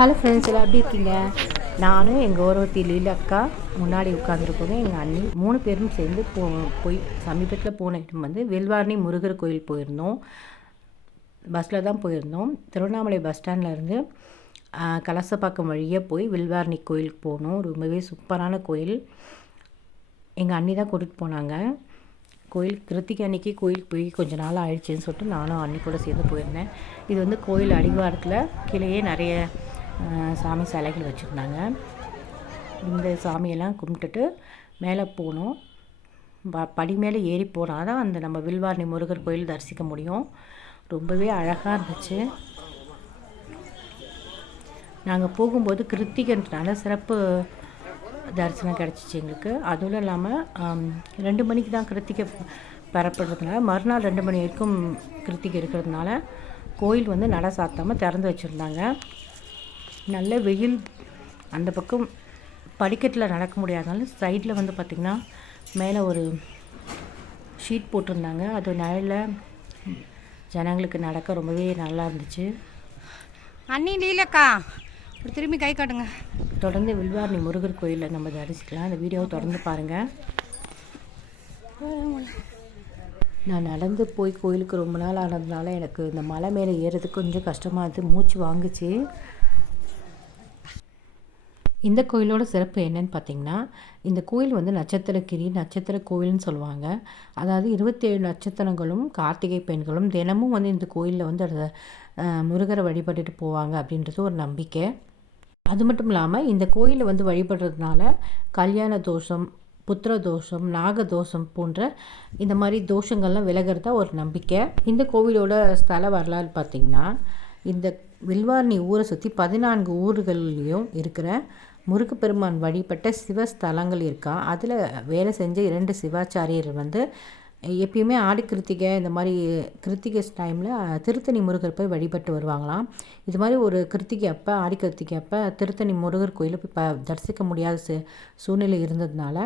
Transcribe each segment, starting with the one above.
Hello friends எல்லாம் எப்படி இருக்கீங்க? நானும் எங்கள் ஓரவத்தி லீல அக்கா முன்னாடி உட்காந்துருக்கோங்க எங்கள் அண்ணி மூணு பேரும் சேர்ந்து போ போய் சமீபத்தில் போன இடம் வந்து வெல்வாரணி முருகர் கோயில் போயிருந்தோம். பஸ்ஸில் தான் போயிருந்தோம். திருவண்ணாமலை பஸ் ஸ்டாண்ட்லேருந்து கலசப்பாக்கம் வழியாக போய் வில்வாரணி கோயிலுக்கு போனோம். ரொம்பவே சூப்பரான கோயில். எங்கள் அண்ணி தான் கூட்டிகிட்டு போனாங்க. கோயில் கிருத்திகை அன்னைக்கு கோயிலுக்கு போய் கொஞ்ச நாள் ஆயிடுச்சுன்னு சொல்லிட்டு நானும் அண்ணி கூட சேர்ந்து போயிருந்தேன். இது வந்து கோயில் அடிவாரத்தில் கீழேயே நிறைய சாமி சிலைகள் வச்சுருந்தாங்க. இந்த சாமியெல்லாம் கும்பிட்டுட்டு மேலே போனோம். ப படி மேலே ஏறி போனால் தான் அந்த நம்ம வில்வாரணி முருகர் கோயில் தரிசிக்க முடியும். ரொம்பவே அழகாக இருந்துச்சு. நாங்கள் போகும்போது கிருத்திகன்றனால சிறப்பு தரிசனம் கிடச்சிச்சு எங்களுக்கு. அதுவும் இல்லாமல் ரெண்டு மணிக்கு தான் கிருத்திகை பெறப்படுறதுனால மறுநாள் ரெண்டு மணி வரைக்கும் கிருத்திகை இருக்கிறதுனால கோயில் வந்து நட சாத்தாமல் திறந்து வச்சுருந்தாங்க. நல்ல வெயில் அந்த பக்கம் படிக்கட்டில் நடக்க முடியாதனால சைடில் வந்து பார்த்திங்கன்னா மேலே ஒரு ஷீட் போட்டிருந்தாங்க. அது நிழலில் ஜனங்களுக்கு நடக்க ரொம்பவே நல்லா இருந்துச்சு. அண்ணி லீலக்கா இப்படி திரும்பி கை காட்டுங்க. தொடர்ந்து வில்வாரணி முருகர் கோயிலில் நம்ம தரிசிக்கலாம். இந்த வீடியோவை தொடர்ந்து பாருங்கள் நான் நடந்து போய் கோயிலுக்கு ரொம்ப நாள் ஆனதுனால எனக்கு இந்த மலை மேலே ஏறுறதுக்கு கொஞ்சம் கஷ்டமாக இருந்துச்சு மூச்சு வாங்குச்சு. இந்த கோயிலோட சிறப்பு என்னன்னு பார்த்தீங்கன்னா இந்த கோயில் வந்து நட்சத்திரக்கிரி நட்சத்திர கோயில்னு சொல்லுவாங்க. அதாவது இருபத்தேழு நட்சத்திரங்களும் கார்த்திகை பெண்களும் தினமும் வந்து இந்த கோயிலில் வந்து அதை, முருகரை வழிபட்டுட்டு போவாங்க அப்படின்றது ஒரு நம்பிக்கை. அது மட்டும் இல்லாமல் இந்த கோயிலை வந்து வழிபடுறதுனால கல்யாண தோஷம் புத்திர தோஷம் நாக தோஷம் போன்ற இந்த மாதிரி தோஷங்கள்லாம் விலகிறதா ஒரு நம்பிக்கை. இந்த கோவிலோட ஸ்தல வரலாறு பார்த்திங்கன்னா இந்த வில்வாரணி ஊரை சுற்றி பதினான்கு ஊர்கள்லேயும் இருக்கிற முருகப்பெருமான் வழிபட்ட சிவஸ்தலங்கள் இருக்கா? அதில் வேலை செஞ்ச இரண்டு சிவாச்சாரியர் வந்து எப்பயுமே ஆடி கிருத்திகை இந்த மாதிரி கிருத்திகை டைமில் திருத்தணி முருகர் போய் வழிபட்டு வருவாங்களாம். இது மாதிரி ஒரு கிருத்திகை அப்போ ஆடி கிருத்திகை அப்போ திருத்தணி முருகர் கோயில் போய் ப தரிசிக்க முடியாத சு சூழ்நிலை இருந்ததுனால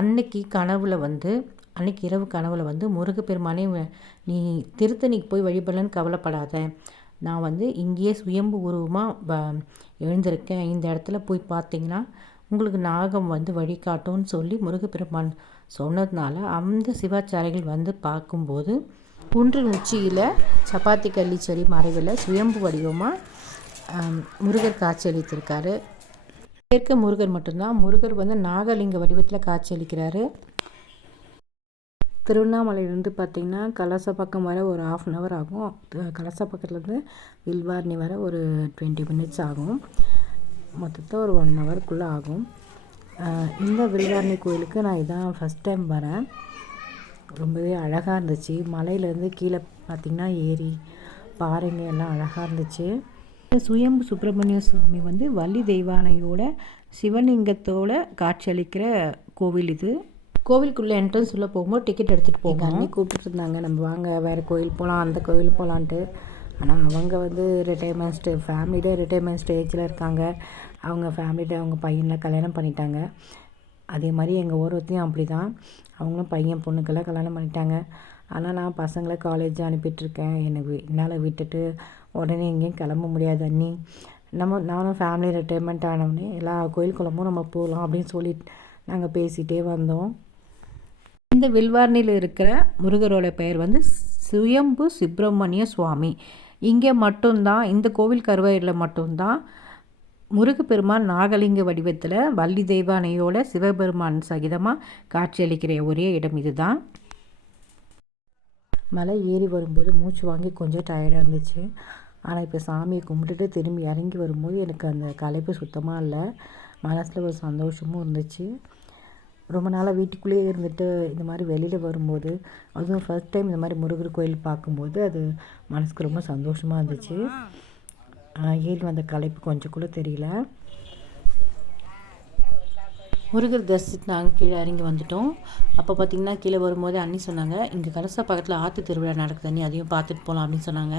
அன்னைக்கு கனவுல வந்து அன்னைக்கு இரவு கனவுல வந்து முருகப்பெருமானே நீ திருத்தணிக்கு போய் வழிபடலன்னு கவலைப்படாத. நான் வந்து இங்கேயே சுயம்பு உருவமாக எழுந்திருக்கேன். இந்த இடத்துல போய் பார்த்தீங்கன்னா உங்களுக்கு நாகம் வந்து வழிகாட்டும்னு சொல்லி முருகப்பெருமான் சொன்னதுனால அந்த சிவாச்சாரிகள் வந்து பார்க்கும்போது குன்றின் உச்சியில் சப்பாத்தி கள்ளி செடி மறைவில் சுயம்பு வடிவமாக முருகர் காட்சியளித்திருக்காரு. இயற்கை முருகர் மட்டும்தான் முருகர் வந்து நாகலிங்க வடிவத்தில் காட்சியளிக்கிறாரு. திருவண்ணாமலையிலேருந்து பார்த்திங்கன்னா கலசப்பாக்கம் வர ஒரு ஆஃப் அன் ஹவர் ஆகும். த- கலசப்பாக்கத்துலேருந்து வில்வாரணி வர ஒரு டுவெண்ட்டி மினிட்ஸ் ஆகும். மொத்தத்தில் ஒரு ஒன் ஹவருக்குள்ளே ஆகும். இந்த வில்வார்ணி கோயிலுக்கு நான் இதான் ஃபஸ்ட் டைம் வரேன். ரொம்பவே அழகாக இருந்துச்சு. மலையிலேருந்து கீழே பார்த்திங்கன்னா ஏரி பாறைங்க எல்லாம் அழகாக இருந்துச்சு. இந்த சுயம்பு சுப்பிரமணிய சுவாமி வந்து வள்ளி தெய்வானையோட சிவலிங்கத்தோட காட்சியளிக்கிற கோவில் இது. கோவிலுக்குள்ளே என்ட்ரன்ஸ் உள்ளே போகும்போது டிக்கெட் எடுத்துகிட்டு போங்க அண்ணி கூப்பிட்டு இருந்தாங்க நம்ம வாங்க வேறு கோயில் போகலாம் அந்த கோயில் போகலான்ட்டு ஆனால் அவங்க வந்து ரிட்டைர்மெண்ட் ஸ்டே ஃபேமிலியோட ரிட்டைர்மெண்ட் ஸ்டேஜில் இருக்காங்க. அவங்க ஃபேமிலியோட அவங்க பையனில் கல்யாணம் பண்ணிட்டாங்க. அதே மாதிரி எங்கள் ஓரத்தையும் அப்படி தான் அவங்களும் பையன் பொண்ணுக்கெல்லாம் கல்யாணம் பண்ணிட்டாங்க. ஆனால் நான் பசங்களை காலேஜ் அனுப்பிட்டுருக்கேன். எனக்கு என்னால் விட்டுட்டு உடனே எங்கேயும் கிளம்ப முடியாது அண்ணி. நம்ம நானும் ஃபேமிலி ரிட்டைர்மெண்ட் ஆனவுடனே எல்லா கோயில் குளமும் நம்ம போகலாம் அப்படின்னு சொல்லி நாங்கள் பேசிகிட்டே வந்தோம். இந்த வில்வார்னில் இருக்கிற முருகரோட பெயர் வந்து சுயம்பு சுப்பிரமணிய சுவாமி. இங்கே மட்டும்தான் இந்த கோவில் கருவறையில் மட்டும்தான் முருகப்பெருமான் நாகலிங்க வடிவத்தில் வள்ளி தெய்வானையோட சிவபெருமான் சகிதமாக காட்சியளிக்கிற ஒரே இடம் இதுதான். மலை ஏறி வரும்போது மூச்சு வாங்கி கொஞ்சம் டயர்டாக இருந்துச்சு. ஆனால் இப்போ சாமியை கும்பிட்டுட்டு திரும்பி இறங்கி வரும்போது எனக்கு அந்த களைப்பு சுத்தமாக இல்லை. மனசில் ஒரு சந்தோஷமும் இருந்துச்சு. ரொம்ப நாளாக வீட்டுக்குள்ளேயே இருந்துட்டு இந்த மாதிரி வெளியில் வரும்போது அதுவும் ஃபர்ஸ்ட் டைம் இந்த மாதிரி முருகர் கோயில் பார்க்கும்போது அது மனசுக்கு ரொம்ப சந்தோஷமாக இருந்துச்சு. ஏறி வந்த களைப்பு கொஞ்சம் கூட தெரியல. முருகர் தரிசித்து நாங்கள் கீழே இறங்கி வந்துட்டோம். அப்போ பார்த்தீங்கன்னா கீழே வரும்போது அண்ணி சொன்னாங்க இங்கே கலசா பக்கத்தில் ஆற்று திருவிழா நடக்குது அண்ணி அதையும் பார்த்துட்டு போகலாம் அப்படின்னு சொன்னாங்க.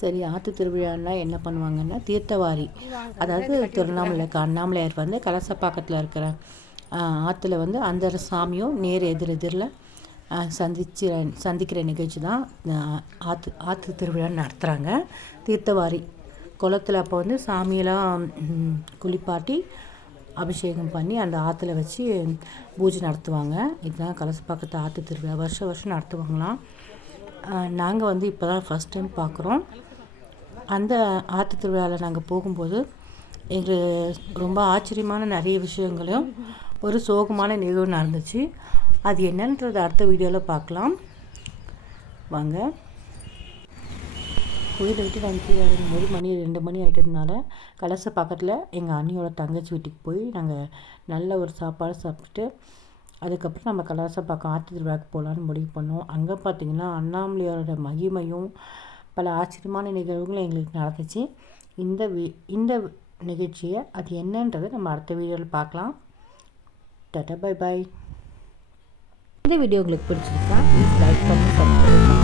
சரி ஆற்று திருவிழான்னா என்ன பண்ணுவாங்கன்னா தீர்த்தவாரி. அதாவது திருவண்ணாமலை அண்ணாமலையார் வந்து கலசப்பாக்கத்தில் இருக்கிற ஆற்றுல வந்து அந்த சாமியும் நேர் எதிர் எதிரில் சந்திச்சு சந்திக்கிற நிகழ்ச்சி தான் ஆற்று ஆற்று திருவிழா நடத்துகிறாங்க தீர்த்தவாரி குளத்துல அப்போ வந்து சாமியெல்லாம் குளிப்பாட்டி அபிஷேகம் பண்ணி அந்த ஆற்றுல வச்சு பூஜை நடத்துவாங்க. இதுதான் கலசப்பாக்கத்து ஆற்று திருவிழா. வருஷம் வருஷம் நடத்துவாங்களாம். நாங்கள் வந்து இப்போ தான் ஃபஸ்ட் டைம் பார்க்குறோம் அந்த ஆற்று திருவிழாவில் நாங்கள் போகும்போது எங்களுக்கு ரொம்ப ஆச்சரியமான நிறைய விஷயங்களையும் ஒரு சோகமான நிகழ்வு நடந்துச்சு. அது என்னன்றது அடுத்த வீடியோவில் பார்க்கலாம் வாங்க. கோயிலை விட்டு நாங்கள் கீழே இறங்கும்போது மணி ரெண்டு மணி ஆகிட்டதுனால கலச பக்கத்தில் எங்கள் அண்ணியோட தங்கச்சி வீட்டுக்கு போய் நாங்கள் நல்ல ஒரு சாப்பாடு சாப்பிட்டுட்டு அதுக்கப்புறம் நம்ம கலசப்பாக்கம் ஆற்று திருவிழாக்கு போகலான்னு முடிவு பண்ணோம். அங்கே பார்த்தீங்கன்னா அண்ணாமலையாரோட மகிமையும் பல ஆச்சரியமான நிகழ்வுகளும் எங்களுக்கு நடந்துச்சு. இந்த வி இந்த நிகழ்ச்சியை அது என்னன்றதை நம்ம அடுத்த வீடியோவில் பார்க்கலாம் டாட்டா பை பாய் இந்த வீடியோ உங்களுக்கு பிடிச்சிருக்கா ப்ளீஸ் லைக் பண்ணி சப்ஸ்கிரைப் பண்ணுங்க